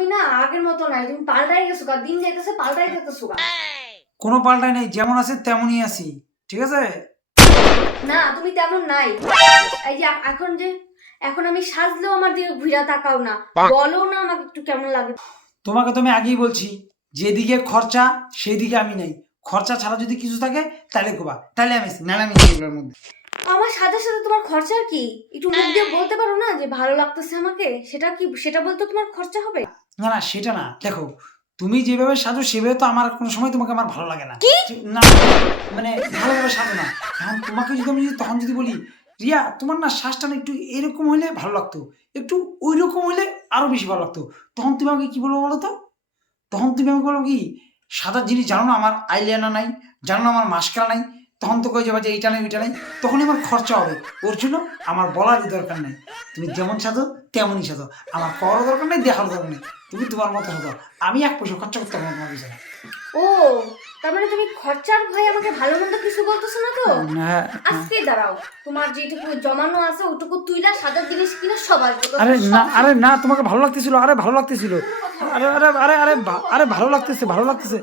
তুমি না আগের মতো নাই, তুমি পাল্টাই গেছো গা, দিন যাইতেছে পাল্টাই যেতেছো গা। কোনো পাল্টাই নেই, যেমন আছে তেমনই আছি, ঠিক আছে? না তুমি তেমন নাই। এই যে এখন আমি সাজলেও আমার দিকে ঘুরা তাকাও না, বলো না আমাকে একটু কেমন লাগে। তোমাকে তো আমি আগেই বলছি, যেদিকে খরচা সেই দিকে আমি নেই। খরচা ছাড়া যদি কিছু থাকে তাহলে কোবা, তাহলে আমি আছি, নাহলে আমি নেই এগুলোর মধ্যে। আমার সাথে সাথে তোমার খরচা কি? একটু মুখ দিয়ে বলতে পারো না যে ভালো লাগতেছে আমাকে, সেটা কি, সেটা বলতে তোমার খরচা হবে? না না, সেটা না, দেখো তুমি যেভাবে সাজো সেভাবে তো আমার কোনো সময় তোমাকে আমার ভালো লাগে না। না, মানে ভালোভাবে সাজো না। এখন তোমাকে যদি আমি তখন যদি বলি, রিয়া তোমার না শ্বাসটা না একটু এরকম হইলে ভালো লাগতো, একটু ওই রকম হইলে আরো বেশি ভালো লাগতো, তখন তুমি আমাকে কি বলবো বলো তো? তখন তুমি আমাকে বলবো কি, সাদা জিনিস জানো না আমার আইলাইনার নাই, জানো না আমার মাস্কারা নাই, তখন তো কয়ে যাবে যে এইটা নেই ওইটা নেই, তখনই আমার খরচা হবে। ওর জন্য আমার বলারই দরকার নেই, তুমি যেমন সাজো তেমনই সাজো, আমার করার দরকার নেই, দেখার দরকার নেই, তুমি তোমার মতো সাজো, আমি এক পয়সা খরচা করতে পারবো না তোমার পিছনে। ও, তার মানে তুমি খরচার ভয়ে আমাকে ভালো মন্দ কিছু বলতেছো না তো? হ্যাঁ, আজকে দাঁড়াও, তোমার যেটুকু জমানো আছে ওটুকু তুইলা সাজার জিনিস কিনে সব আসবে। আরে না, আরে না, তোমাকে ভালো লাগতেছিল, আরে ভালো লাগতেছিল, আরে আরে আরে আরে আরে ভালো লাগতেছে, ভালো লাগতেছে।